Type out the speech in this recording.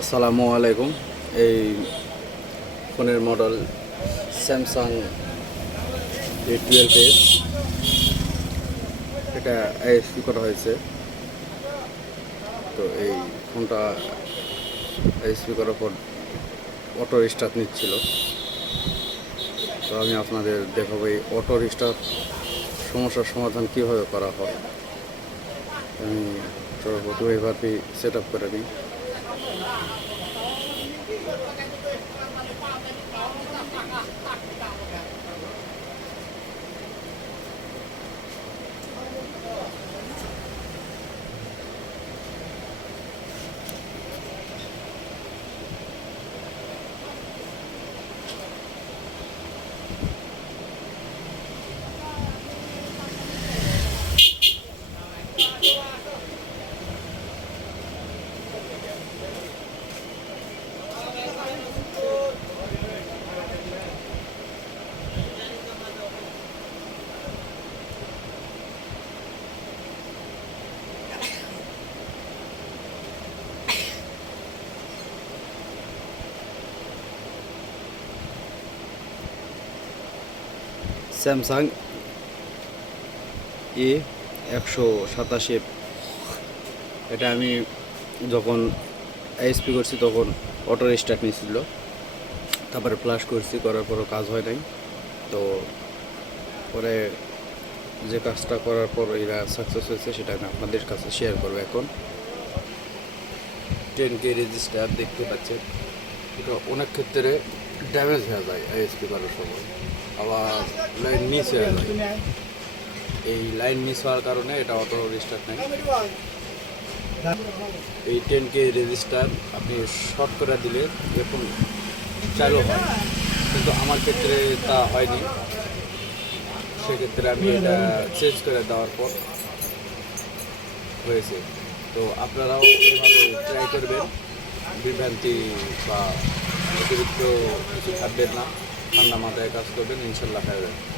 আসসালামু আলাইকুম। এই ফোনের মডেল স্যামসাং A12s। এটা আইএসপি করা হয়েছে। তো এই ফোনটা আইএসপি করার পর অটো রিস্টার্ট নিচ্ছিল। তো আমি আপনাদের দেখাবো এই অটো রিস্টার্ট সমস্যার সমাধান কীভাবে করা হয়। আমি সর্বপ্রথম এইভাবে সেট আপ করে নিই। স্যামসাং A187, এটা আমি যখন আইএসপি করছি তখন অটো রিস্টার্ট নিয়েছিল, তারপরে ফ্লাশ করছি, করার পরও কাজ হয় নাই। তো পরে যে কাজটা করার পর এরা সাকসেস হয়েছে সেটা আমি আপনাদের কাছে শেয়ার করবো। এখন 10K রেজিস্টার দেখতে পাচ্ছেন, এটা অনেক ক্ষেত্রে ড্যামেজ হয়ে যায় আইএসপি করার সময়, আবার লাইন মিস হয়ে যায়। এই লাইন মিস হওয়ার কারণে এটা অটো রিস্টার্ট নেয়। এই 10K রেজিস্টার আপনি শর্ট করে দিলে এরকম চালু হয়, কিন্তু আমার ক্ষেত্রে তা হয়নি। সেক্ষেত্রে আমি এটা চেঞ্জ করে দেওয়ার পর হয়েছে। তো আপনারাও এভাবে ট্রাই করবেন, বিভ্রান্তি বা অতিরিক্ত কিছু ভাববেন না, ঠান্ডা মাথায় কাজ করবেন, ইনশাল্লাহ হয়ে যাবে।